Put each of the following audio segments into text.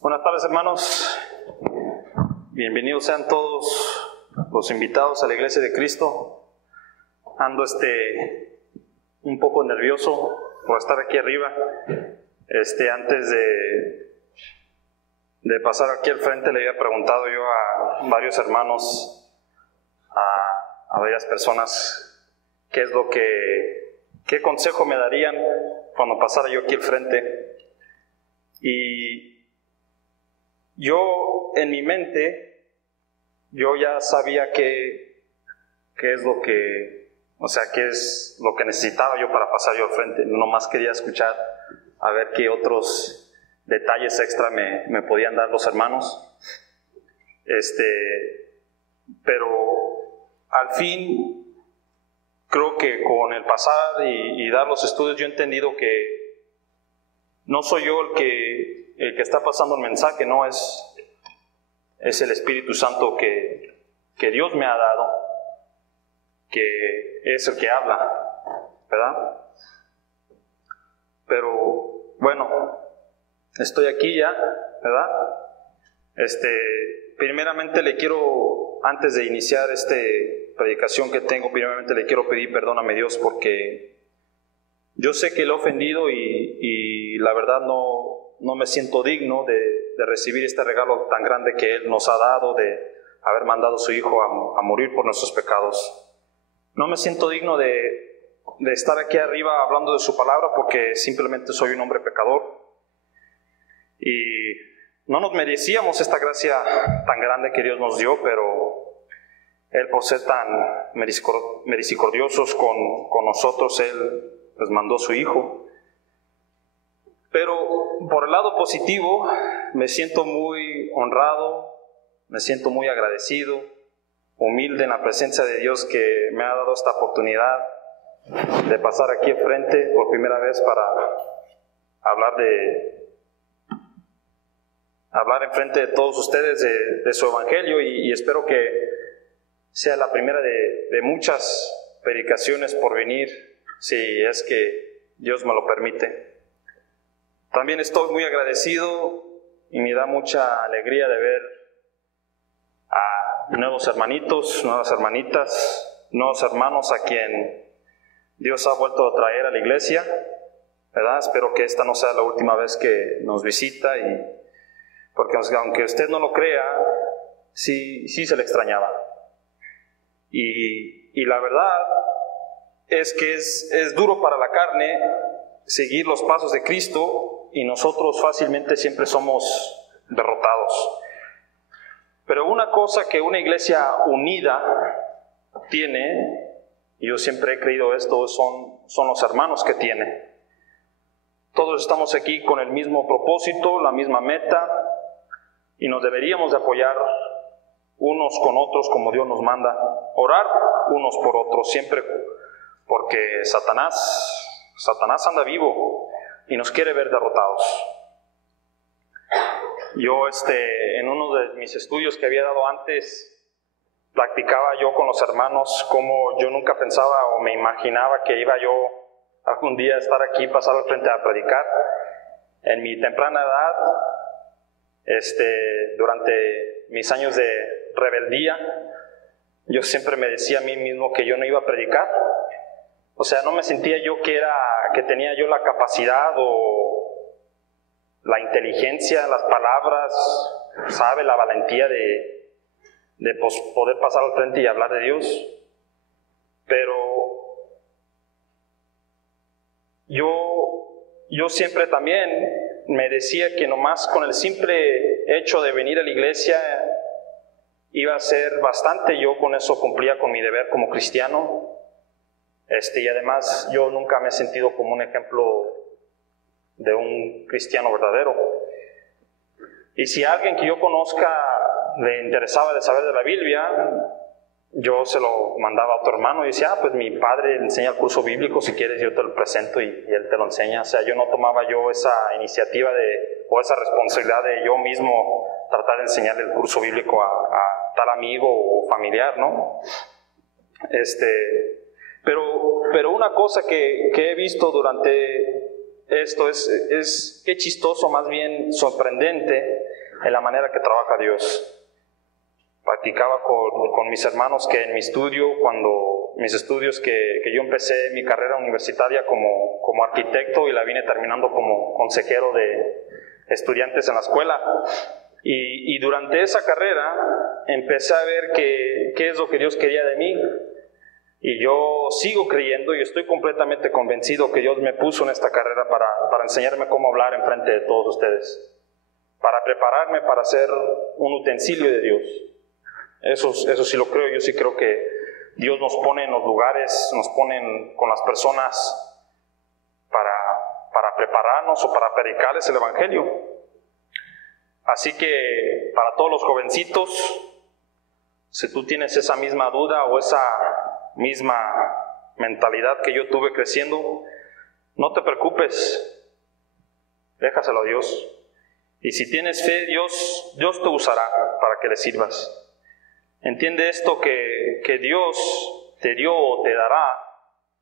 Buenas tardes, hermanos. Bienvenidos sean todos los invitados a la Iglesia de Cristo. Ando un poco nervioso por estar aquí arriba. Antes de pasar aquí al frente, le había preguntado yo a varios hermanos, a varias personas, qué consejo me darían cuando pasara yo aquí al frente. Y yo en mi mente, yo ya sabía qué es lo que necesitaba yo para pasar yo al frente. Nomás quería escuchar a ver qué otros detalles extra me podían dar los hermanos. Pero al fin, creo que con el pasar y dar los estudios, yo he entendido que no soy yo el que está pasando el mensaje, no es el Espíritu Santo que Dios me ha dado, que es el que habla, ¿verdad? Pero bueno, estoy aquí ya, ¿verdad? Primeramente antes de iniciar esta predicación que tengo, primeramente le quiero pedir perdón a mi Dios, porque yo sé que le he ofendido y la verdad no me siento digno de recibir este regalo tan grande que Él nos ha dado, de haber mandado a su Hijo a morir por nuestros pecados. No me siento digno de estar aquí arriba hablando de su palabra, porque simplemente soy un hombre pecador. Y no nos merecíamos esta gracia tan grande que Dios nos dio, pero Él, por ser tan misericordiosos con nosotros, Él les mandó a su Hijo. Pero por el lado positivo, me siento muy honrado, me siento muy agradecido, humilde en la presencia de Dios, que me ha dado esta oportunidad de pasar aquí enfrente por primera vez para hablar enfrente de todos ustedes de su evangelio, y espero que sea la primera de muchas predicaciones por venir, si es que Dios me lo permite. También estoy muy agradecido y me da mucha alegría de ver a nuevos hermanitos, nuevas hermanitas, nuevos hermanos a quien Dios ha vuelto a traer a la iglesia, ¿verdad? Espero que esta no sea la última vez que nos visita, porque aunque usted no lo crea, sí se le extrañaba. Y la verdad es que es duro para la carne seguir los pasos de Cristo, y nosotros fácilmente siempre somos derrotados. Pero una cosa que una iglesia unida tiene, y yo siempre he creído esto, son los hermanos que tiene. Todos estamos aquí con el mismo propósito, la misma meta, y nos deberíamos de apoyar unos con otros como Dios nos manda, orar unos por otros siempre, porque Satanás anda vivo y nos quiere ver derrotados. Yo en uno de mis estudios que había dado antes, practicaba yo con los hermanos cómo yo nunca pensaba o me imaginaba que iba yo algún día a estar aquí, pasar al frente a predicar. En mi temprana edad, durante mis años de rebeldía, yo siempre me decía a mí mismo que yo no iba a predicar. O sea, no me sentía yo que tenía yo la capacidad o la inteligencia, las palabras, la valentía de poder pasar al frente y hablar de Dios. Pero yo siempre también me decía que nomás con el simple hecho de venir a la iglesia iba a ser bastante. Yo con eso cumplía con mi deber como cristiano. Y además yo nunca me he sentido como un ejemplo de un cristiano verdadero. Y si a alguien que yo conozca le interesaba de saber de la Biblia, yo se lo mandaba a otro hermano y decía, pues mi padre enseña el curso bíblico, si quieres yo te lo presento y él te lo enseña. O sea, yo no tomaba yo esa iniciativa o esa responsabilidad de yo mismo tratar de enseñarle el curso bíblico a tal amigo o familiar, ¿no? Pero una cosa que he visto durante esto es qué chistoso, más bien sorprendente, en la manera que trabaja Dios. Practicaba con mis hermanos que en mi estudio, mis estudios que yo empecé mi carrera universitaria como arquitecto y la vine terminando como consejero de estudiantes en la escuela. Y durante esa carrera empecé a ver qué es lo que Dios quería de mí. Y yo sigo creyendo y estoy completamente convencido que Dios me puso en esta carrera para enseñarme cómo hablar en frente de todos ustedes, para prepararme para ser un utensilio de Dios. Eso sí lo creo. Yo sí creo que Dios nos pone en los lugares, nos pone con las personas para prepararnos o para predicarles el Evangelio. Así que para todos los jovencitos, si tú tienes esa misma duda o esa misma mentalidad que yo tuve creciendo, no te preocupes, déjaselo a Dios. Y si tienes fe, Dios te usará para que le sirvas. Entiende esto, que Dios te dio o te dará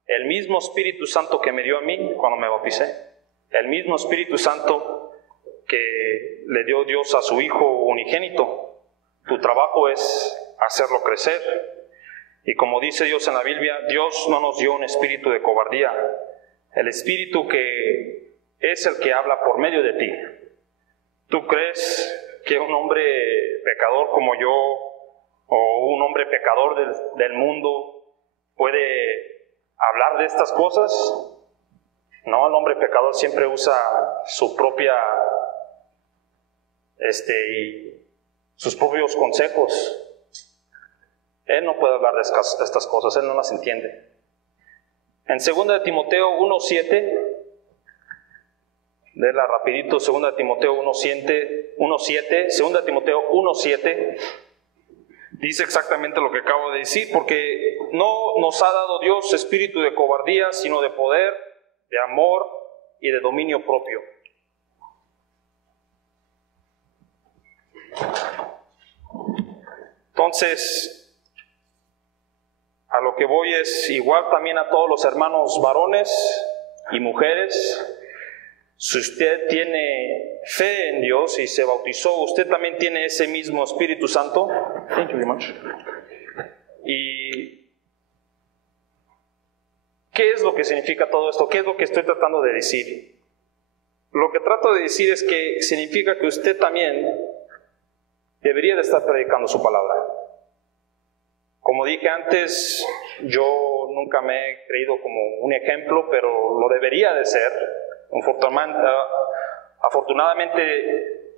el mismo Espíritu Santo que me dio a mí cuando me bauticé. El mismo Espíritu Santo que le dio Dios a su Hijo unigénito. Tu trabajo es hacerlo crecer. Y como dice Dios en la Biblia, Dios no nos dio un espíritu de cobardía. El Espíritu que es el que habla por medio de ti. ¿Tú crees que un hombre pecador como yo o un hombre pecador del mundo puede hablar de estas cosas? No, el hombre pecador siempre usa su propia y sus propios consejos. Él no puede hablar de estas cosas, él no las entiende. En 2 Timoteo 1:7, léela rapidito, 2 Timoteo 1:7, 2 Timoteo 1:7, dice exactamente lo que acabo de decir, porque no nos ha dado Dios espíritu de cobardía, sino de poder, de amor y de dominio propio. Entonces, a lo que voy es igual también a todos los hermanos varones y mujeres. Si usted tiene fe en Dios y se bautizó, usted también tiene ese mismo Espíritu Santo. Thank you very much. ¿Y qué es lo que significa todo esto? ¿Qué es lo que estoy tratando de decir? Lo que trato de decir es que significa que usted también debería de estar predicando su palabra. Como dije antes, yo nunca me he creído como un ejemplo, pero lo debería de ser. Afortunadamente,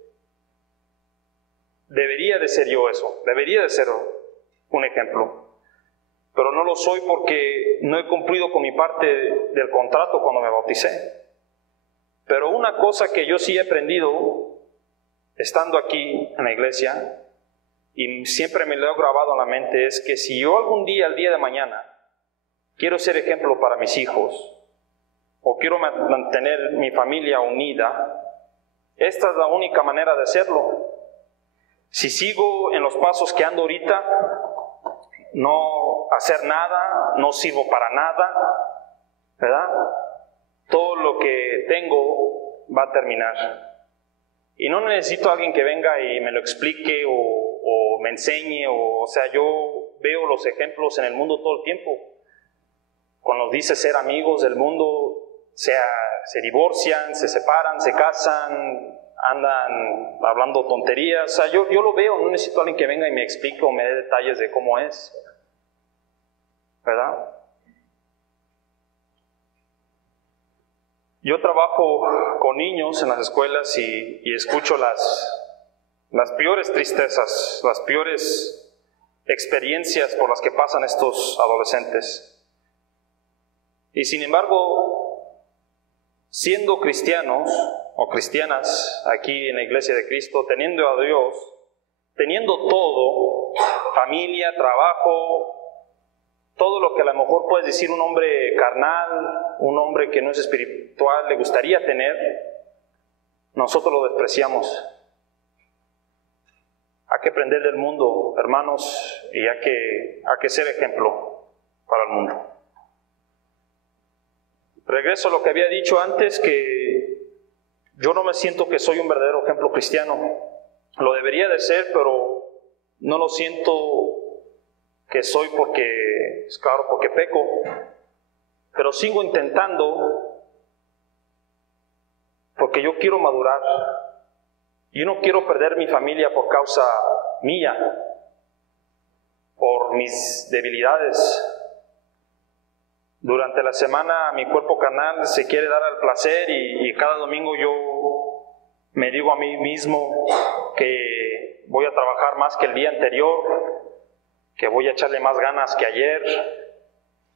debería de ser yo eso, debería de ser un ejemplo. Pero no lo soy porque no he cumplido con mi parte del contrato cuando me bauticé. Pero una cosa que yo sí he aprendido, estando aquí en la iglesia, y siempre me lo he grabado en la mente, es que si yo algún día, el día de mañana, quiero ser ejemplo para mis hijos, o quiero mantener mi familia unida, esta es la única manera de hacerlo. Si sigo en los pasos que ando ahorita, no hacer nada, no sirvo para nada, ¿verdad? Todo lo que tengo va a terminar. Y no necesito a alguien que venga y me lo explique o me enseñe, o sea, yo veo los ejemplos en el mundo todo el tiempo. Cuando nos dice ser amigos del mundo, se divorcian, se separan, se casan, andan hablando tonterías. O sea, yo lo veo, no necesito a alguien que venga y me explique o me dé detalles de cómo es, ¿verdad? Yo trabajo con niños en las escuelas y escucho las peores tristezas, las peores experiencias por las que pasan estos adolescentes. Y sin embargo, siendo cristianos o cristianas aquí en la Iglesia de Cristo, teniendo a Dios, teniendo todo, familia, trabajo, todo lo que a lo mejor puedes decir un hombre carnal, un hombre que no es espiritual, le gustaría tener, nosotros lo despreciamos. Hay que aprender del mundo, hermanos, y hay que ser ejemplo para el mundo. Regreso a lo que había dicho antes, que yo no me siento que soy un verdadero ejemplo cristiano. Lo debería de ser, pero no lo siento que soy porque, es claro, porque peco. Pero sigo intentando porque yo quiero madurar. Yo no quiero perder mi familia por causa mía, por mis debilidades. Durante la semana mi cuerpo carnal se quiere dar al placer y cada domingo yo me digo a mí mismo que voy a trabajar más que el día anterior, que voy a echarle más ganas que ayer,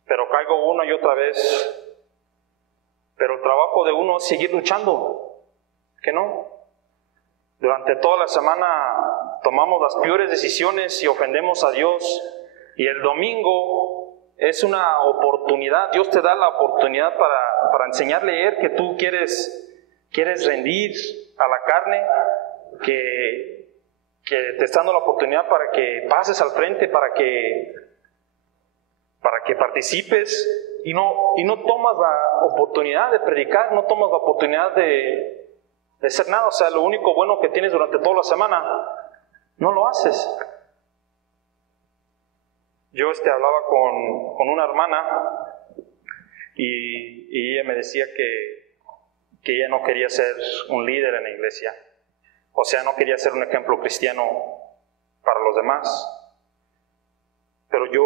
pero caigo una y otra vez. Pero el trabajo de uno es seguir luchando, ¿que no? Durante toda la semana tomamos las peores decisiones y ofendemos a Dios, y el domingo es una oportunidad. Dios te da la oportunidad para enseñar a leer, que tú quieres rendir a la carne, que te está dando la oportunidad para que pases al frente, para que participes, y no tomas la oportunidad de predicar, no tomas la oportunidad de hacer nada. O sea, lo único bueno que tienes durante toda la semana, no lo haces. Yo hablaba con una hermana y ella me decía que ella no quería ser un líder en la iglesia. O sea, no quería ser un ejemplo cristiano para los demás. Pero yo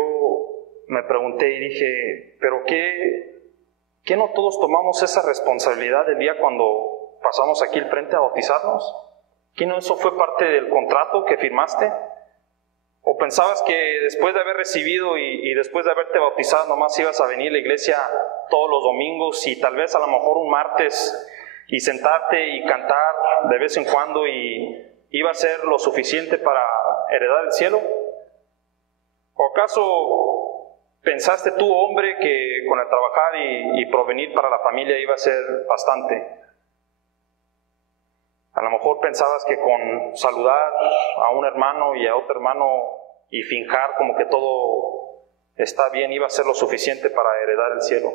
me pregunté y dije, ¿pero qué no todos tomamos esa responsabilidad del día cuando pasamos aquí al frente a bautizarnos? ¿Qué no eso fue parte del contrato que firmaste? ¿O pensabas que después de haber recibido y después de haberte bautizado nomás ibas a venir a la iglesia todos los domingos y tal vez a lo mejor un martes y sentarte y cantar de vez en cuando y iba a ser lo suficiente para heredar el cielo? ¿O acaso pensaste tú, hombre, que con el trabajar y provenir para la familia iba a ser bastante? A lo mejor pensabas que con saludar a un hermano y a otro hermano y finjar como que todo está bien iba a ser lo suficiente para heredar el cielo.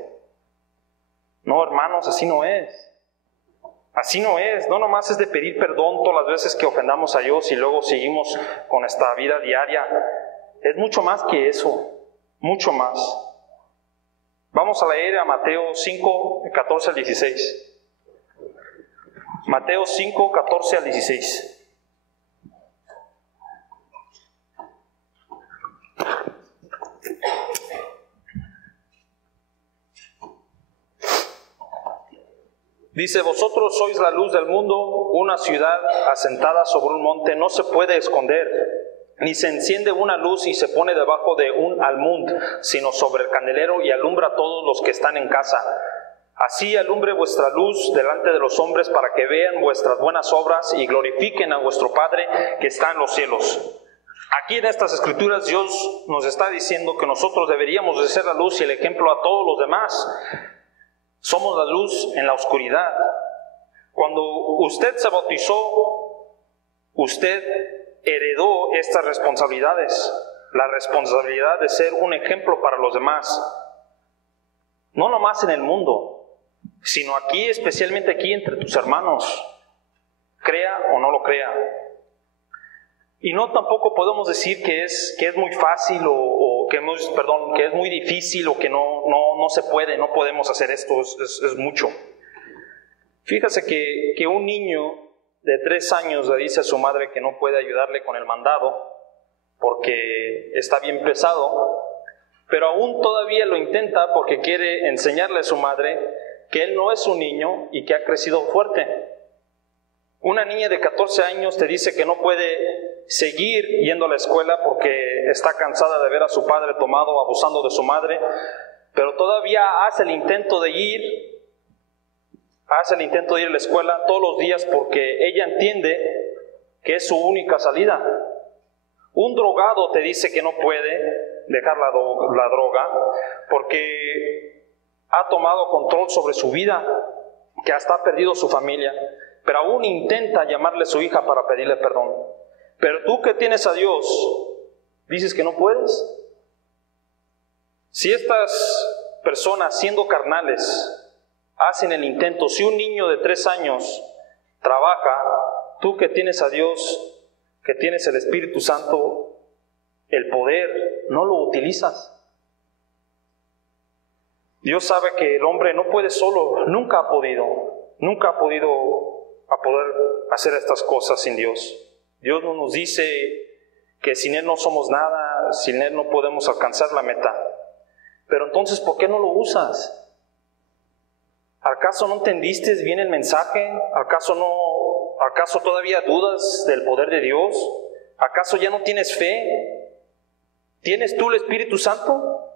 No, hermanos, así no es. Así no es. No nomás es de pedir perdón todas las veces que ofendamos a Dios y luego seguimos con nuestra vida diaria. Es mucho más que eso. Mucho más. Vamos a leer a Mateo 5, 14 al 16. Mateo 5, 14 al 16. Dice: vosotros sois la luz del mundo. Una ciudad asentada sobre un monte no se puede esconder, ni se enciende una luz y se pone debajo de un almud, sino sobre el candelero y alumbra a todos los que están en casa. Así alumbre vuestra luz delante de los hombres, para que vean vuestras buenas obras y glorifiquen a vuestro Padre que está en los cielos. Aquí en estas escrituras Dios nos está diciendo que nosotros deberíamos de ser la luz y el ejemplo a todos los demás. Somos la luz en la oscuridad. Cuando usted se bautizó, usted heredó estas responsabilidades. La responsabilidad de ser un ejemplo para los demás. No nomás en el mundo, sino aquí, especialmente aquí entre tus hermanos, crea o no lo crea. Y no tampoco podemos decir que es muy fácil que es muy difícil o que no se puede, no podemos hacer esto, es mucho. Fíjese que un niño de 3 años le dice a su madre que no puede ayudarle con el mandado porque está bien pesado, pero aún todavía lo intenta porque quiere enseñarle a su madre que él no es un niño y que ha crecido fuerte. Una niña de 14 años te dice que no puede seguir yendo a la escuela porque está cansada de ver a su padre tomado, abusando de su madre, pero todavía hace el intento de ir a la escuela todos los días porque ella entiende que es su única salida. Un drogado te dice que no puede dejar la droga porque ha tomado control sobre su vida, que hasta ha perdido su familia, pero aún intenta llamarle a su hija para pedirle perdón. Pero tú que tienes a Dios, dices que no puedes. Si estas personas, siendo carnales, hacen el intento, si un niño de 3 años trabaja, tú que tienes a Dios, que tienes el Espíritu Santo, el poder, no lo utilizas. Dios sabe que el hombre no puede solo, nunca ha podido poder hacer estas cosas sin Dios. Dios no nos dice que sin Él no somos nada, sin Él no podemos alcanzar la meta. Pero entonces, ¿por qué no lo usas? ¿Acaso no entendiste bien el mensaje? ¿Acaso todavía dudas del poder de Dios? ¿Acaso ya no tienes fe? ¿Tienes tú el Espíritu Santo?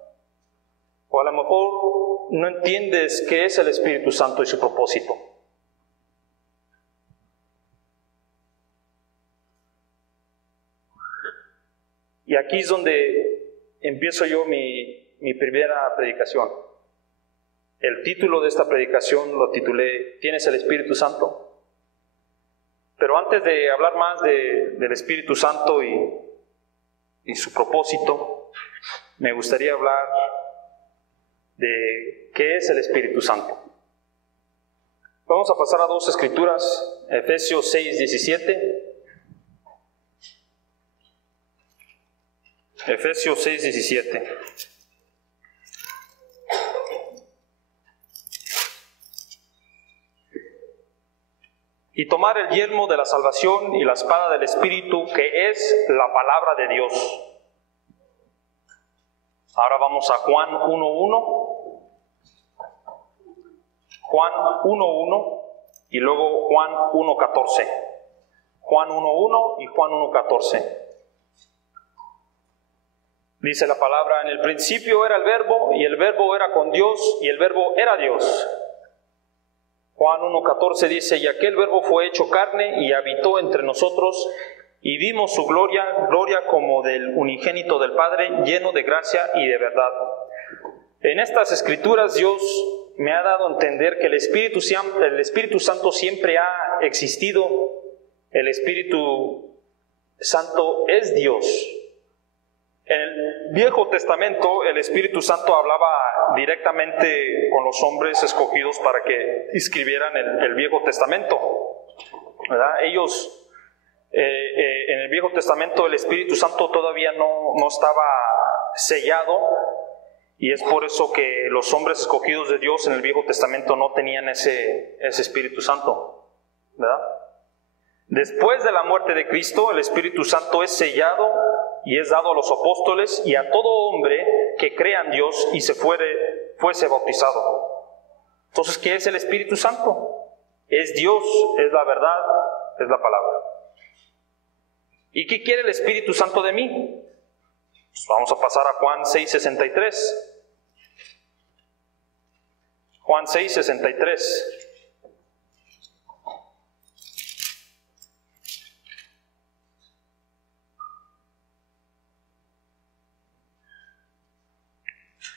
O a lo mejor no entiendes qué es el Espíritu Santo y su propósito. Y aquí es donde empiezo yo mi primera predicación. El título de esta predicación lo titulé ¿Tienes el Espíritu Santo? Pero antes de hablar más del Espíritu Santo y su propósito, me gustaría hablar de qué es el Espíritu Santo. Vamos a pasar a dos escrituras, Efesios 6:17. Efesios 6:17. Y tomar el yelmo de la salvación y la espada del Espíritu, que es la palabra de Dios. Ahora vamos a Juan 1:1. Juan 1:1 y luego Juan 1:14. Juan 1:1 y Juan 1:14. Dice la palabra: en el principio era el Verbo, y el Verbo era con Dios, y el Verbo era Dios. Juan 1:14 dice: y aquel Verbo fue hecho carne y habitó entre nosotros, y vimos su gloria como del unigénito del Padre, lleno de gracia y de verdad. En estas escrituras Dios me ha dado a entender que el Espíritu Santo siempre ha existido. El Espíritu Santo es Dios. En el Viejo Testamento el Espíritu Santo hablaba directamente con los hombres escogidos para que escribieran el Viejo Testamento, ¿verdad? Ellos, en el Viejo Testamento el Espíritu Santo todavía no estaba sellado, y es por eso que los hombres escogidos de Dios en el Viejo Testamento no tenían ese Espíritu Santo, ¿verdad? Después de la muerte de Cristo, el Espíritu Santo es sellado y es dado a los apóstoles y a todo hombre que crea en Dios y fuese bautizado. Entonces, ¿qué es el Espíritu Santo? Es Dios, es la verdad, es la palabra. ¿Y qué quiere el Espíritu Santo de mí? Pues vamos a pasar a Juan 6:63. Juan 6:63.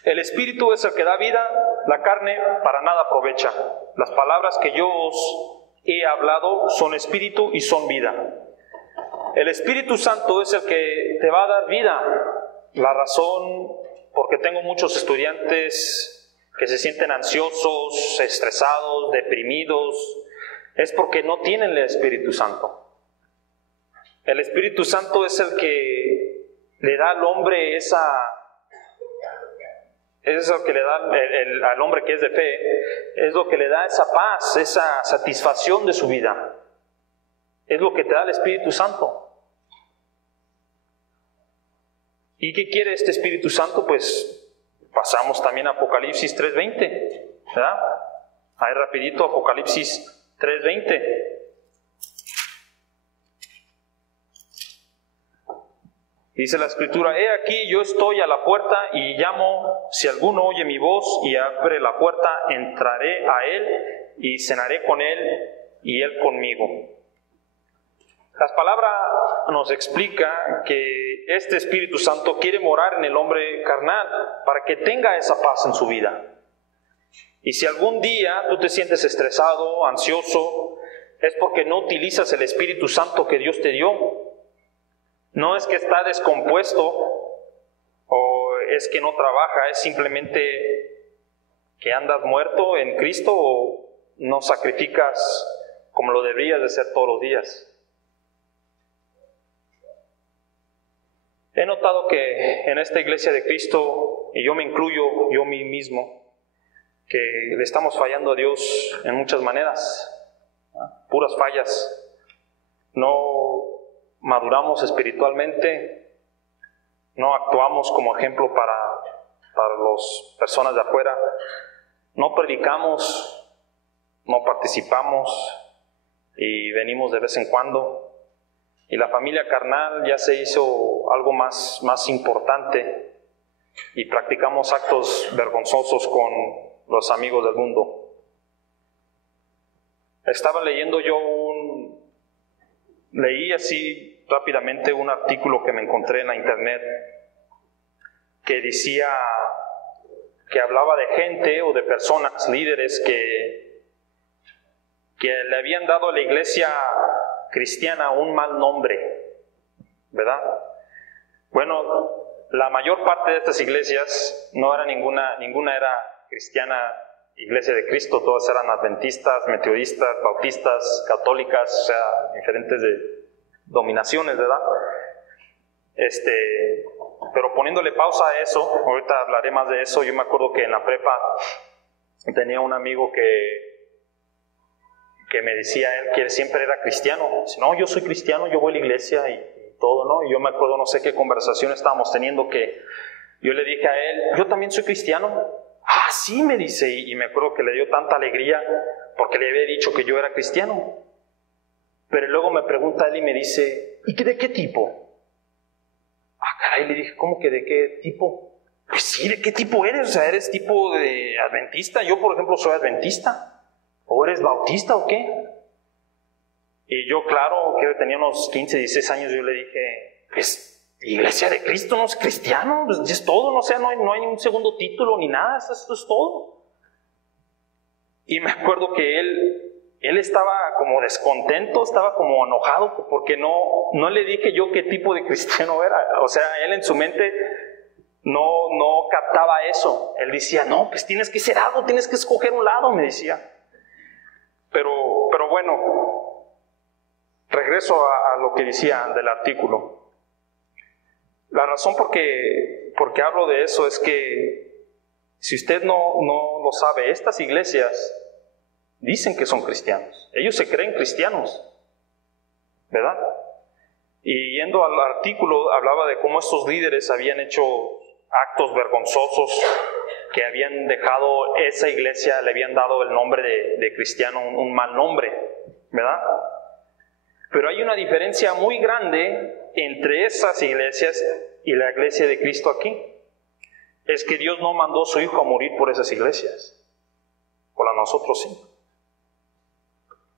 El Espíritu es el que da vida, la carne para nada aprovecha. Las palabras que yo os he hablado son espíritu y son vida. El Espíritu Santo es el que te va a dar vida. La razón, porque tengo muchos estudiantes que se sienten ansiosos, estresados, deprimidos, es porque no tienen el Espíritu Santo. El Espíritu Santo es el que le da al hombre es lo que le da al hombre que es de fe, es lo que le da esa paz, esa satisfacción de su vida. Es lo que te da el Espíritu Santo. ¿Y qué quiere este Espíritu Santo? Pues pasamos también a Apocalipsis 3:20, ¿verdad? Ahí rapidito, Apocalipsis 3:20. Dice la Escritura: he aquí, yo estoy a la puerta y llamo. Si alguno oye mi voz y abre la puerta, entraré a él y cenaré con él y él conmigo. La palabra nos explica que este Espíritu Santo quiere morar en el hombre carnal para que tenga esa paz en su vida. Y si algún día tú te sientes estresado, ansioso, es porque no utilizas el Espíritu Santo que Dios te dio. No es que está descompuesto o es que no trabaja, es simplemente que andas muerto en Cristo o no sacrificas como lo deberías de hacer todos los días. He notado que en esta iglesia de Cristo, y yo me incluyo, yo mí mismo, que le estamos fallando a Dios en muchas maneras, puras fallas. No maduramos espiritualmente, no actuamos como ejemplo para las personas de afuera, no predicamos, no participamos y venimos de vez en cuando. Y la familia carnal ya se hizo algo más importante y practicamos actos vergonzosos con los amigos del mundo. Estaba leyendo leí así rápidamente un artículo que me encontré en la internet que decía, que hablaba de gente o de personas, líderes que le habían dado a la iglesia cristiana un mal nombre, ¿verdad? Bueno, la mayor parte de estas iglesias no era ninguna era cristiana, iglesia de Cristo, todas eran adventistas, metodistas, bautistas, católicas, o sea, diferentes denominaciones, ¿verdad? Pero poniéndole pausa a eso, ahorita hablaré más de eso. Yo me acuerdo que en la prepa tenía un amigo que me decía él que él siempre era cristiano. Dice, no, yo soy cristiano, yo voy a la iglesia y todo, ¿no? Y yo me acuerdo, no sé qué conversación estábamos teniendo, que yo le dije a él, yo también soy cristiano. Ah, sí, me dice, y me acuerdo que le dio tanta alegría porque le había dicho que yo era cristiano. Pero luego me pregunta él y me dice, ¿y de qué tipo? Ah, caray, le dije, ¿cómo que de qué tipo? Pues sí, ¿de qué tipo eres? O sea, ¿eres tipo de adventista? Yo, por ejemplo, soy adventista. ¿O eres bautista o qué? Y yo, claro, que tenía unos 15, 16 años, yo le dije, pues, Iglesia de Cristo no es cristiano, pues es todo, no sé, no hay un segundo título ni nada, eso es todo. Y me acuerdo que él estaba como descontento, estaba como enojado, porque no le dije yo qué tipo de cristiano era. O sea, él en su mente no captaba eso. Él decía, no, pues tienes que ser algo, tienes que escoger un lado, me decía. Pero bueno, regreso a lo que decía del artículo. La razón por qué hablo de eso es que, si usted no lo sabe, estas iglesias dicen que son cristianos. Ellos se creen cristianos, ¿verdad? Y yendo al artículo, hablaba de cómo estos líderes habían hecho actos vergonzosos, que habían dejado esa iglesia, le habían dado el nombre de cristiano, un mal nombre, ¿verdad? Pero hay una diferencia muy grande entre esas iglesias y la iglesia de Cristo aquí. Es que Dios no mandó a su Hijo a morir por esas iglesias. Por nosotros sí.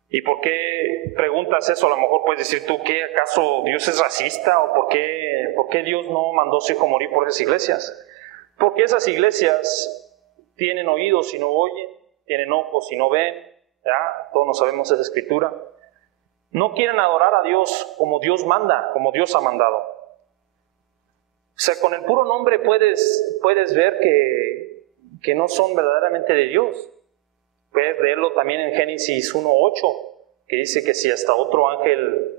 ¿Y por qué preguntas eso? A lo mejor puedes decir tú, ¿qué acaso Dios es racista? ¿O por qué Dios no mandó a su Hijo a morir por esas iglesias? Porque esas iglesias tienen oídos y no oyen, tienen ojos y no ven, ¿ya? Todos no sabemos esa escritura. No quieren adorar a Dios como Dios manda, como Dios ha mandado. O sea, con el puro nombre puedes ver que no son verdaderamente de Dios. Puedes leerlo también en Génesis 1:8, que dice que si hasta otro ángel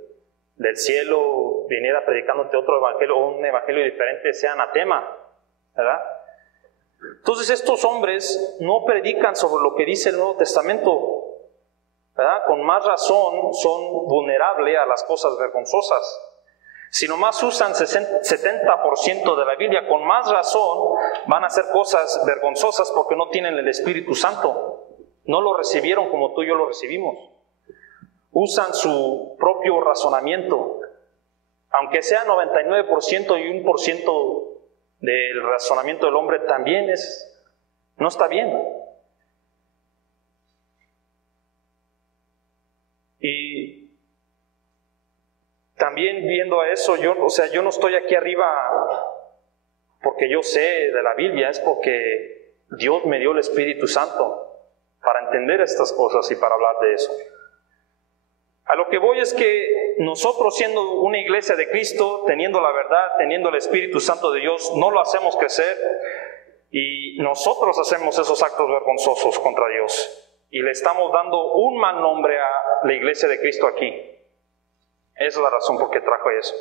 del cielo viniera predicándote otro evangelio o un evangelio diferente, sea anatema, ¿verdad? Entonces estos hombres no predican sobre lo que dice el Nuevo Testamento, ¿verdad? Con más razón son vulnerables a las cosas vergonzosas. Si nomás usan 70% de la Biblia, con más razón van a hacer cosas vergonzosas porque no tienen el Espíritu Santo. No lo recibieron como tú y yo lo recibimos. Usan su propio razonamiento. Aunque sea 99% y 1% del razonamiento del hombre, también no está bien. Y también viendo a eso, yo no estoy aquí arriba porque yo sé de la Biblia, es porque Dios me dio el Espíritu Santo para entender estas cosas y para hablar de eso. A lo que voy es que nosotros, siendo una iglesia de Cristo, teniendo la verdad, teniendo el Espíritu Santo de Dios, no lo hacemos crecer y nosotros hacemos esos actos vergonzosos contra Dios y le estamos dando un mal nombre a la iglesia de Cristo aquí. Esa es la razón por qué trajo eso.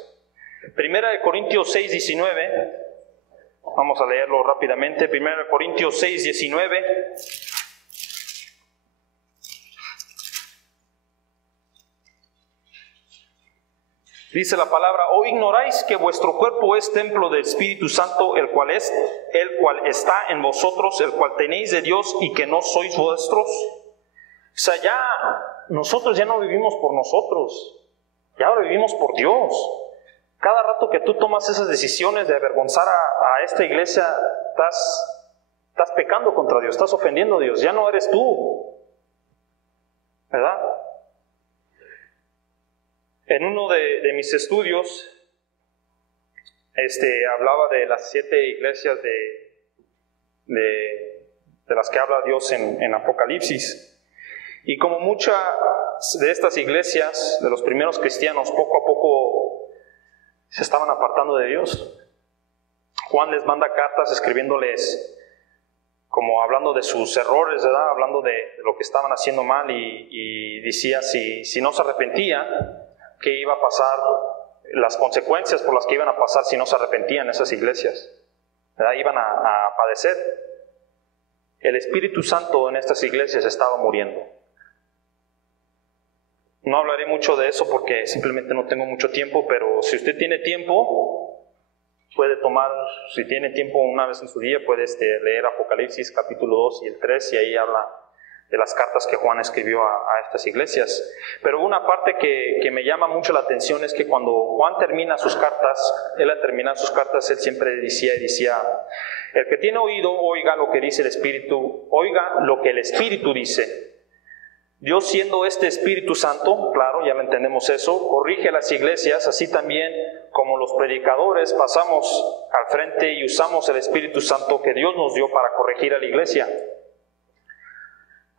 Primera de Corintios 6:19, vamos a leerlo rápidamente. Primera de Corintios 6:19. Dice la palabra: ¿o ignoráis que vuestro cuerpo es templo del Espíritu Santo, el cual está en vosotros, el cual tenéis de Dios, y que no sois vuestros? O sea, nosotros ya no vivimos por nosotros, ya ahora vivimos por Dios. Cada rato que tú tomas esas decisiones de avergonzar a esta iglesia, estás pecando contra Dios, estás ofendiendo a Dios, ya no eres tú, ¿verdad? En uno de mis estudios, hablaba de las 7 iglesias de las que habla Dios en Apocalipsis. Y como muchas de estas iglesias, de los primeros cristianos, poco a poco se estaban apartando de Dios. Juan les manda cartas escribiéndoles, como hablando de sus errores, ¿verdad? Hablando de lo que estaban haciendo mal, y decía si no se arrepentían, que iba a pasar, las consecuencias por las que iban a pasar si no se arrepentían esas iglesias, ¿verdad? Iban a padecer. El Espíritu Santo en estas iglesias estaba muriendo. No hablaré mucho de eso porque simplemente no tengo mucho tiempo, pero si usted tiene tiempo, puede tomar, si tiene tiempo una vez en su día, puede leer Apocalipsis capítulo 2 y el 3, y ahí habla de las cartas que Juan escribió a estas iglesias. Pero una parte que me llama mucho la atención es que cuando Juan termina sus cartas, él siempre decía, el que tiene oído, oiga lo que dice el Espíritu, oiga lo que el Espíritu dice. Dios, siendo este Espíritu Santo, claro, ya lo entendemos eso, corrige las iglesias, así también como los predicadores pasamos al frente y usamos el Espíritu Santo que Dios nos dio para corregir a la iglesia.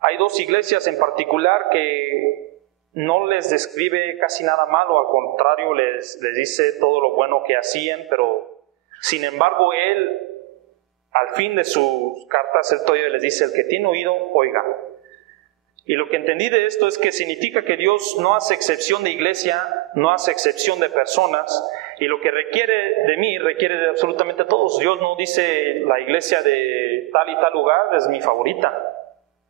Hay 2 iglesias en particular que no les describe casi nada malo, al contrario, les dice todo lo bueno que hacían, pero sin embargo él, al fin de sus cartas, él todavía les dice, el que tiene oído, oiga. Y lo que entendí de esto es que significa que Dios no hace excepción de iglesia, no hace excepción de personas, y lo que requiere de mí, requiere de absolutamente todos. Dios no dice, la iglesia de tal y tal lugar es mi favorita,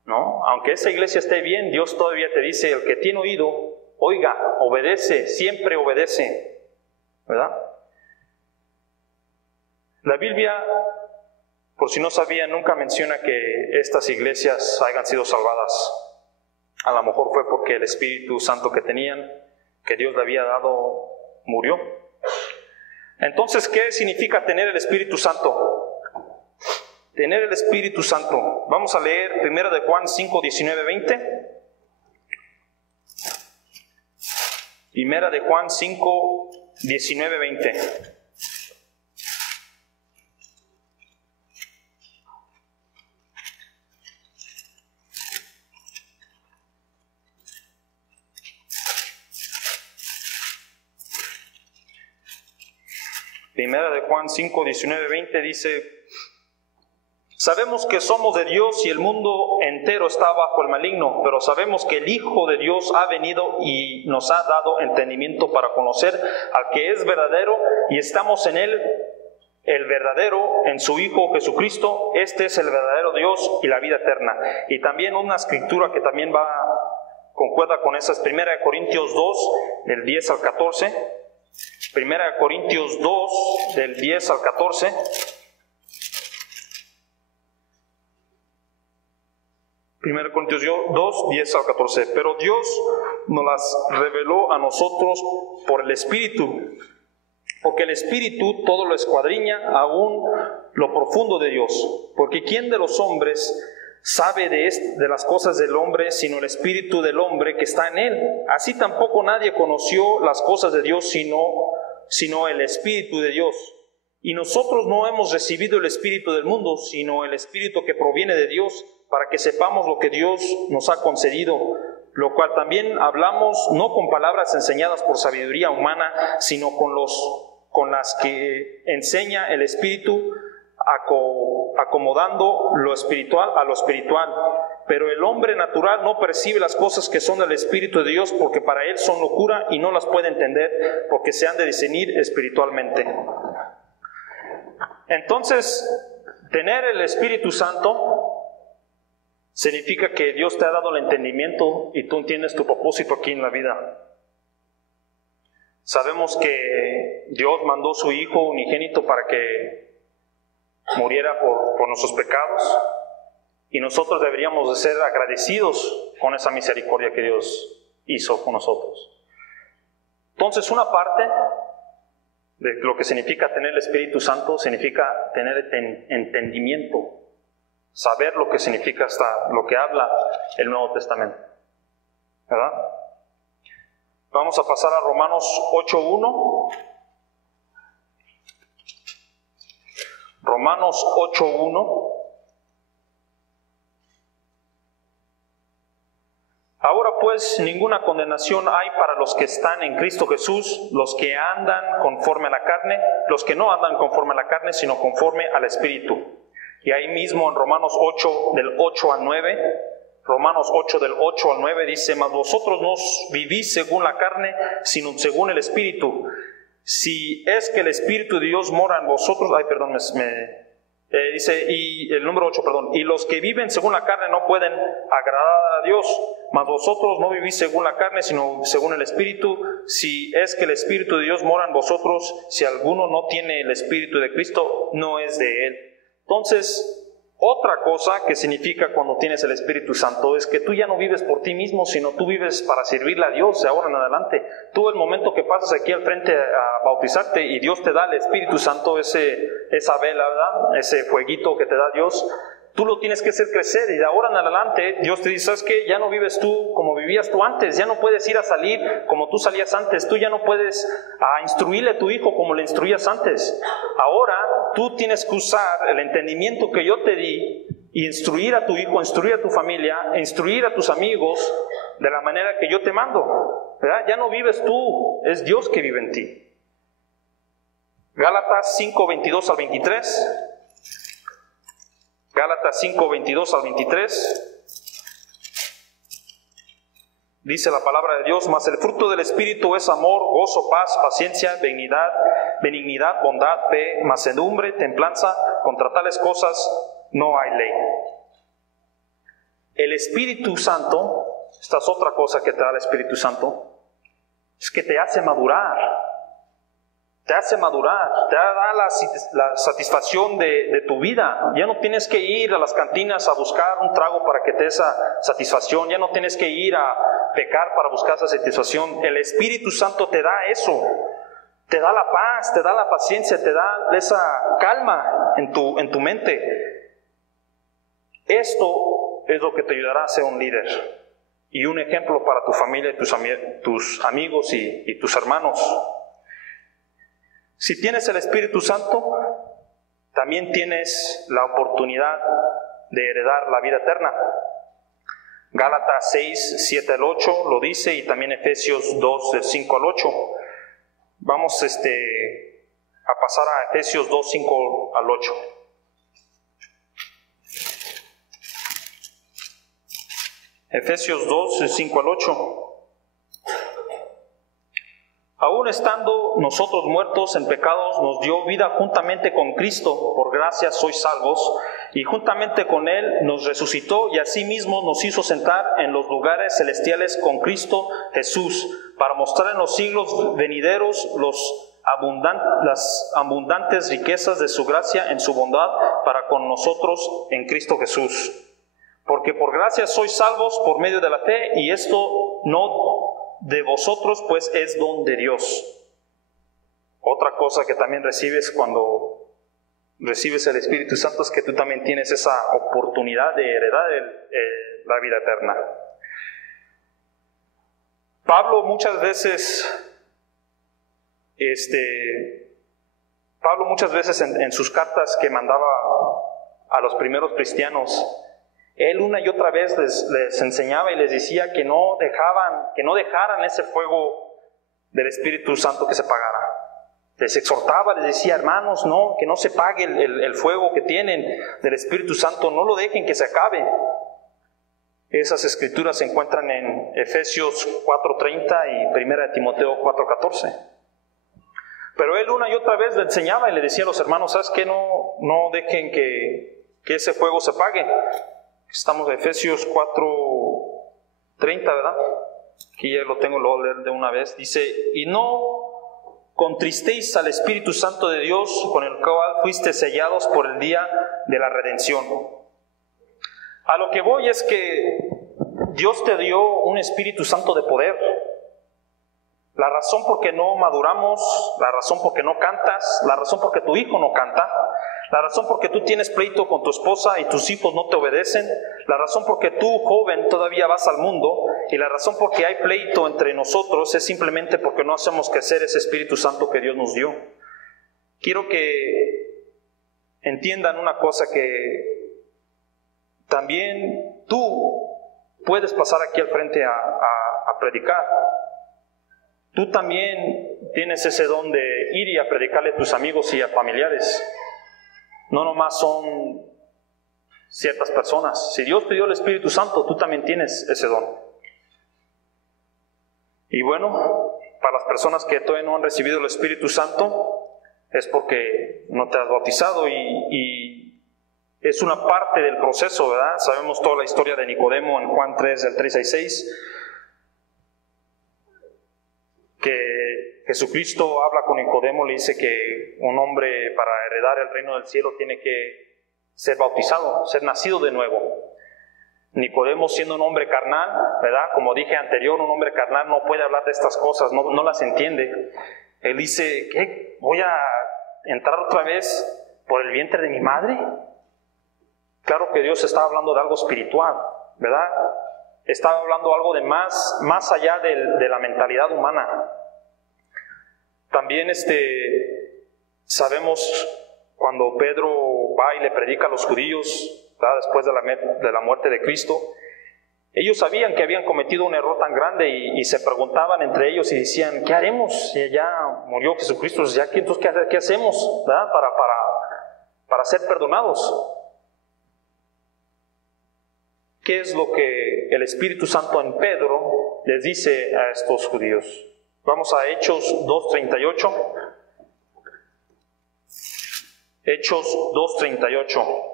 ¿no? Aunque esa iglesia esté bien, Dios todavía te dice, el que tiene oído, oiga, obedece, siempre obedece, ¿verdad? La Biblia, por si no sabía, nunca menciona que estas iglesias hayan sido salvadas. A lo mejor fue porque el Espíritu Santo que tenían, que Dios le había dado, murió. Entonces, ¿qué significa tener el Espíritu Santo? Tener el Espíritu Santo. Vamos a leer 1 de Juan 5, 19, 20. 1 de Juan 5, 19, 20. Primera de Juan 5, 19, 20 dice: sabemos que somos de Dios y el mundo entero está bajo el maligno, pero sabemos que el Hijo de Dios ha venido y nos ha dado entendimiento para conocer al que es verdadero, y estamos en Él, el verdadero, en su Hijo Jesucristo. Este es el verdadero Dios y la vida eterna. Y también una escritura que también concuerda con esas, 1 Corintios 2, del 10 al 14. 1 Corintios 2, del 10 al 14. 1 Corintios 2, 10 al 14. Pero Dios nos las reveló a nosotros por el Espíritu, porque el Espíritu todo lo escuadriña, aún lo profundo de Dios. Porque ¿quién de los hombres sabe de las cosas del hombre, sino el Espíritu del hombre que está en él? Así tampoco nadie conoció las cosas de Dios, sino el Espíritu de Dios. Y nosotros no hemos recibido el Espíritu del mundo, sino el Espíritu que proviene de Dios, para que sepamos lo que Dios nos ha concedido, lo cual también hablamos, no con palabras enseñadas por sabiduría humana, sino con las que enseña el Espíritu, acomodando lo espiritual a lo espiritual. pero el hombre natural no percibe las cosas que son del Espíritu de Dios, porque para él son locura y no las puede entender, porque se han de discernir espiritualmente. Entonces, tener el Espíritu Santo significa que Dios te ha dado el entendimiento y tú entiendes tu propósito aquí en la vida. Sabemos que Dios mandó a su Hijo unigénito para que muriera por nuestros pecados, y nosotros deberíamos de ser agradecidos con esa misericordia que Dios hizo con nosotros. Entonces, una parte de lo que significa tener el Espíritu Santo significa tener entendimiento, saber lo que significa hasta lo que habla el Nuevo Testamento, ¿verdad? Vamos a pasar a Romanos 8:1. Romanos 8:1. Ahora pues ninguna condenación hay para los que están en Cristo Jesús, los que andan conforme a la carne, los que no andan conforme a la carne, sino conforme al Espíritu. Y ahí mismo en Romanos 8, del 8 al 9, Romanos 8 del 8 al 9 dice: mas vosotros no vivís según la carne, sino según el Espíritu. Si es que el Espíritu de Dios mora en vosotros, dice, y el número 8, y los que viven según la carne no pueden agradar a Dios, mas vosotros no vivís según la carne, sino según el Espíritu. Si es que el Espíritu de Dios mora en vosotros, si alguno no tiene el Espíritu de Cristo, no es de él. Entonces, otra cosa que significa cuando tienes el Espíritu Santo es que tú ya no vives por ti mismo, sino tú vives para servirle a Dios de ahora en adelante. Tú, el momento que pasas aquí al frente a bautizarte y Dios te da el Espíritu Santo, esa vela, ¿verdad? Ese fueguito que te da Dios, tú lo tienes que hacer crecer, y de ahora en adelante Dios te dice: ¿sabes qué? Ya no vives tú como vivías tú antes, ya no puedes ir a salir como tú salías antes, tú ya no puedes instruirle a tu hijo como le instruías antes. Ahora tú tienes que usar el entendimiento que yo te di y instruir a tu hijo, instruir a tu familia, instruir a tus amigos de la manera que yo te mando, ¿verdad? Ya no vives tú, es Dios que vive en ti. Gálatas 5:22 al 23. Gálatas 5:22 al 23. Dice la palabra de Dios: mas el fruto del Espíritu es amor, gozo, paz, paciencia, benignidad, bondad, fe, mansedumbre, templanza. Contra tales cosas no hay ley. El Espíritu Santo, esta es otra cosa que te da el Espíritu Santo, es que te hace madurar. Te hace madurar, te da la satisfacción de tu vida. Ya no tienes que ir a las cantinas a buscar un trago para que te dé esa satisfacción. Ya no tienes que ir a pecar para buscar esa satisfacción. El Espíritu Santo te da eso. Te da la paz, te da la paciencia, te da esa calma en tu mente. Esto es lo que te ayudará a ser un líder y un ejemplo para tu familia y tus amigos y tus hermanos. Si tienes el Espíritu Santo, también tienes la oportunidad de heredar la vida eterna. Gálatas 6, 7 al 8 lo dice, y también Efesios 2, del 5 al 8. Vamos a pasar a Efesios 2, 5 al 8. Efesios 2, del 5 al 8. Aún estando nosotros muertos en pecados, nos dio vida juntamente con Cristo. Por gracia sois salvos, y juntamente con Él nos resucitó, y asimismo nos hizo sentar en los lugares celestiales con Cristo Jesús, para mostrar en los siglos venideros las abundantes riquezas de su gracia en su bondad para con nosotros en Cristo Jesús. Porque por gracia sois salvos por medio de la fe, y esto no de vosotros, pues es don de Dios. Otra cosa que también recibes cuando recibes el Espíritu Santo es que tú también tienes esa oportunidad de heredar la vida eterna. Pablo muchas veces en sus cartas que mandaba a los primeros cristianos, él una y otra vez les enseñaba y les decía que no dejaran ese fuego del Espíritu Santo que se apagara. Les exhortaba, les decía: hermanos, que no se apague el fuego que tienen del Espíritu Santo, no lo dejen que se acabe. Esas escrituras se encuentran en Efesios 4:30 y 1 Timoteo 4:14. Pero él una y otra vez le enseñaba y le decía a los hermanos, ¿sabes qué? No dejen que ese fuego se apague. Estamos en Efesios 4:30, ¿verdad? Aquí ya lo tengo, lo voy a leer de una vez. Dice, y no contristéis al Espíritu Santo de Dios, con el cual fuiste sellados por el día de la redención. A lo que voy es que Dios te dio un Espíritu Santo de poder. La razón por qué no maduramos, la razón por qué no cantas, la razón por qué tu hijo no canta, la razón por qué tú tienes pleito con tu esposa y tus hijos no te obedecen, la razón por qué tú, joven, todavía vas al mundo, y la razón por qué hay pleito entre nosotros es simplemente porque no hacemos crecer ese Espíritu Santo que Dios nos dio. Quiero que entiendan una cosa, que también tú puedes pasar aquí al frente a predicar. Tú también tienes ese don de ir y a predicarle a tus amigos y a familiares. No nomás son ciertas personas. Si Dios te dio el Espíritu Santo, tú también tienes ese don. Y bueno, para las personas que todavía no han recibido el Espíritu Santo, es porque no te has bautizado y es una parte del proceso, ¿verdad? Sabemos toda la historia de Nicodemo en Juan 3, del 3 al 6, que Jesucristo habla con Nicodemo, le dice que un hombre para heredar el reino del cielo tiene que ser bautizado, ser nacido de nuevo. Nicodemo, siendo un hombre carnal, ¿verdad? Como dije anterior, un hombre carnal no puede hablar de estas cosas, no las entiende. Él dice, ¿qué? ¿Voy a entrar otra vez por el vientre de mi madre? Claro que Dios está hablando de algo espiritual, ¿verdad? Está hablando algo de más allá de la mentalidad humana. También sabemos cuando Pedro va y le predica a los judíos, ¿verdad? Después de la muerte de Cristo, ellos sabían que habían cometido un error tan grande y se preguntaban entre ellos y decían, ¿qué haremos? Si ya murió Jesucristo, entonces ¿qué hacemos, ¿verdad? Para ser perdonados. ¿Qué es lo que el Espíritu Santo en Pedro les dice a estos judíos? Vamos a Hechos 2:38. Hechos 2:38.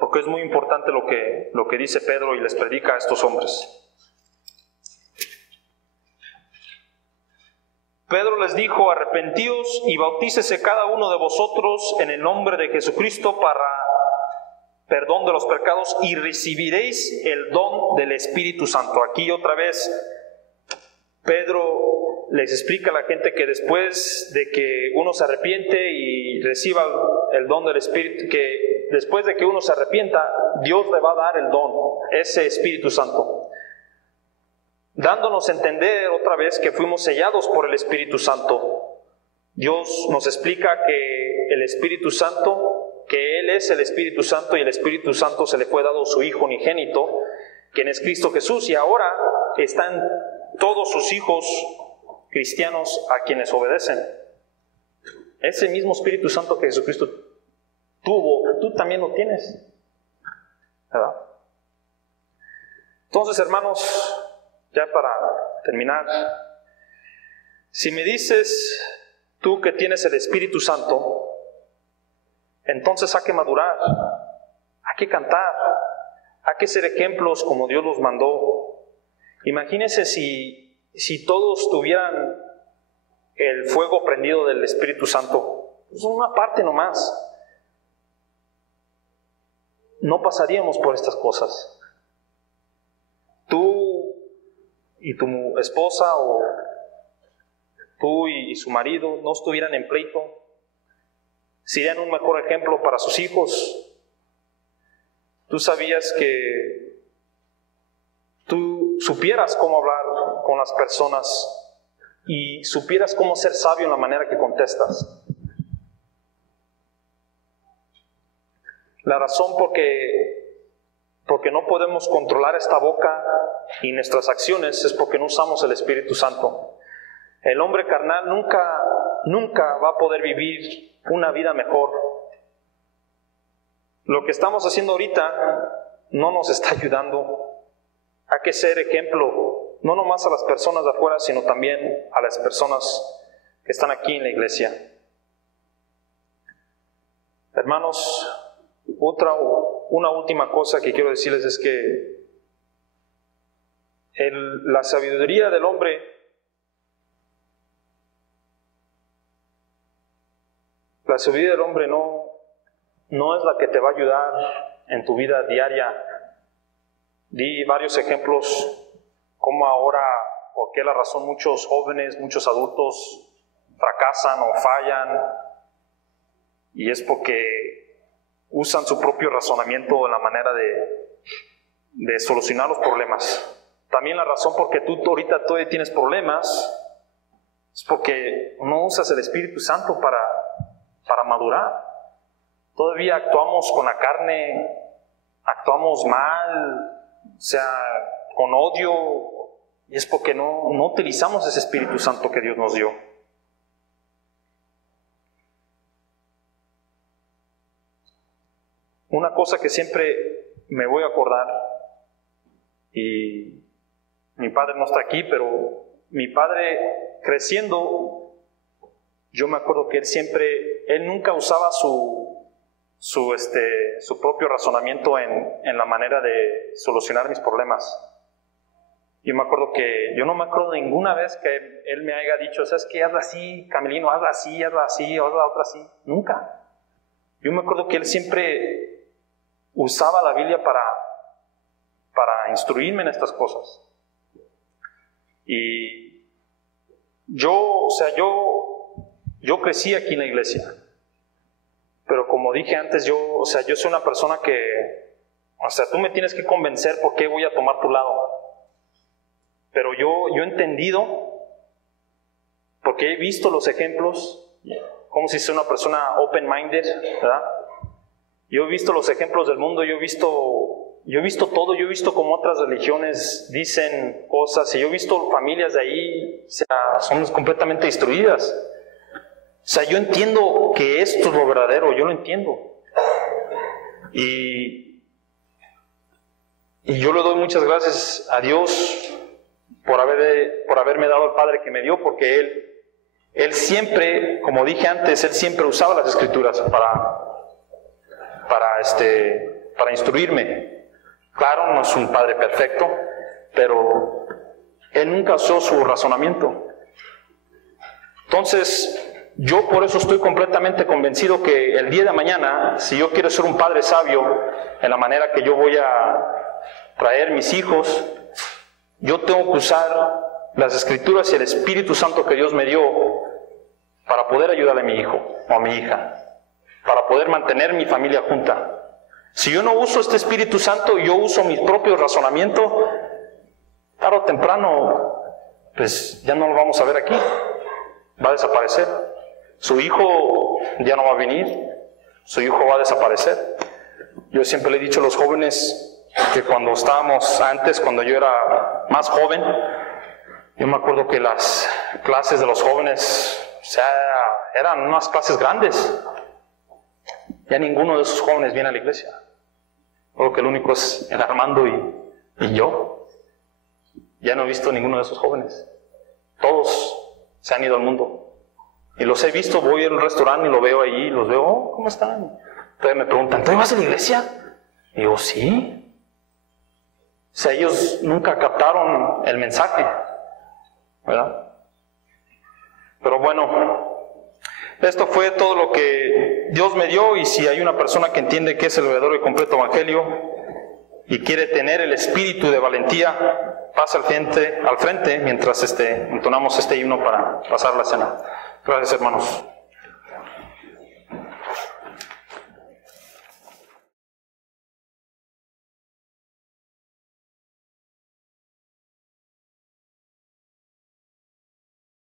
Porque es muy importante lo que dice Pedro y les predica a estos hombres. Pedro les dijo, arrepentíos y bautícese cada uno de vosotros en el nombre de Jesucristo para perdón de los pecados y recibiréis el don del Espíritu Santo. Aquí otra vez Pedro les explica a la gente que después de que uno se arrepiente y reciba el don del Espíritu, que después de que uno se arrepienta, Dios le va a dar el don, ese Espíritu Santo, dándonos a entender otra vez que fuimos sellados por el Espíritu Santo. Dios nos explica que el Espíritu Santo, que Él es el Espíritu Santo, y el Espíritu Santo se le fue dado a su Hijo unigénito, quien es Cristo Jesús, y ahora están todos sus hijos cristianos a quienes obedecen. Ese mismo Espíritu Santo que Jesucristo tuvo, tú también lo tienes, ¿verdad? Entonces, hermanos, ya para terminar, si me dices tú que tienes el Espíritu Santo, entonces hay que madurar, hay que cantar, hay que ser ejemplos como Dios los mandó. Imagínense si todos tuvieran el fuego prendido del Espíritu Santo, es una parte nomás. No pasaríamos por estas cosas. Tú y tu esposa, o tú y su marido, no estuvieran en pleito, serían un mejor ejemplo para sus hijos. Tú sabías que tú supieras cómo hablar con las personas y supieras cómo ser sabio en la manera que contestas. La razón porque no podemos controlar esta boca y nuestras acciones es porque no usamos el Espíritu Santo. El hombre carnal nunca va a poder vivir una vida mejor. Lo que estamos haciendo ahorita no nos está ayudando. Hay que ser ejemplo, no nomás a las personas de afuera, sino también a las personas que están aquí en la iglesia. Hermanos, una última cosa que quiero decirles es que la sabiduría del hombre no es la que te va a ayudar en tu vida diaria. Di varios ejemplos como ahora, por qué la razón muchos jóvenes, muchos adultos fracasan o fallan, y es porque usan su propio razonamiento en la manera de solucionar los problemas. También la razón por qué tú ahorita todavía tienes problemas es porque no usas el Espíritu Santo para madurar. Todavía actuamos con la carne, actuamos mal, o sea, con odio, y es porque no utilizamos ese Espíritu Santo que Dios nos dio. Una cosa que siempre me voy a acordar, y mi padre no está aquí, pero mi padre creciendo, yo me acuerdo que él nunca usaba su propio razonamiento en la manera de solucionar mis problemas. Yo no me acuerdo ninguna vez que él me haya dicho, ¿sabes qué? Hazla así, Camilino, hazla así, hazla otra así. Nunca. Yo me acuerdo que él siempre usaba la Biblia para instruirme en estas cosas. Y yo crecí aquí en la iglesia. Pero como dije antes, yo soy una persona que, tú me tienes que convencer por qué voy a tomar tu lado. Pero yo he entendido, porque he visto los ejemplos, como si soy una persona open-minded, ¿verdad? Yo he visto los ejemplos del mundo, yo he visto todo, yo he visto cómo otras religiones dicen cosas, y yo he visto familias de ahí, son completamente destruidas. Yo entiendo que esto es lo verdadero, yo lo entiendo. Y yo le doy muchas gracias a Dios por haberme dado el Padre que me dio, porque Él siempre, como dije antes, Él siempre usaba las Escrituras para instruirme. Claro, no es un Padre perfecto, pero Él nunca usó su razonamiento. Entonces, yo por eso estoy completamente convencido que el día de mañana, si yo quiero ser un padre sabio en la manera que yo voy a traer mis hijos, yo tengo que usar las Escrituras y el Espíritu Santo que Dios me dio para poder ayudar a mi hijo o a mi hija, para poder mantener mi familia junta. Si yo no uso este Espíritu Santo y yo uso mi propio razonamiento, tarde o temprano, pues ya no lo vamos a ver aquí, va a desaparecer. Su hijo ya no va a venir, su hijo va a desaparecer. Yo siempre le he dicho a los jóvenes que cuando yo era más joven, yo me acuerdo que las clases de los jóvenes, eran unas clases grandes. Ya ninguno de esos jóvenes viene a la iglesia. Creo que el único es el Armando y yo. Ya no he visto ninguno de esos jóvenes. Todos se han ido al mundo. Y los he visto, voy al restaurante y lo veo ahí, los veo, ¿cómo están? Entonces me preguntan, ¿tú vas a la iglesia? Y digo, sí. Ellos nunca captaron el mensaje, ¿verdad? Pero bueno, esto fue todo lo que Dios me dio, y si hay una persona que entiende que es el verdadero y completo evangelio y quiere tener el espíritu de valentía, pasa al frente mientras entonamos este himno para pasar la cena. Gracias, hermanos.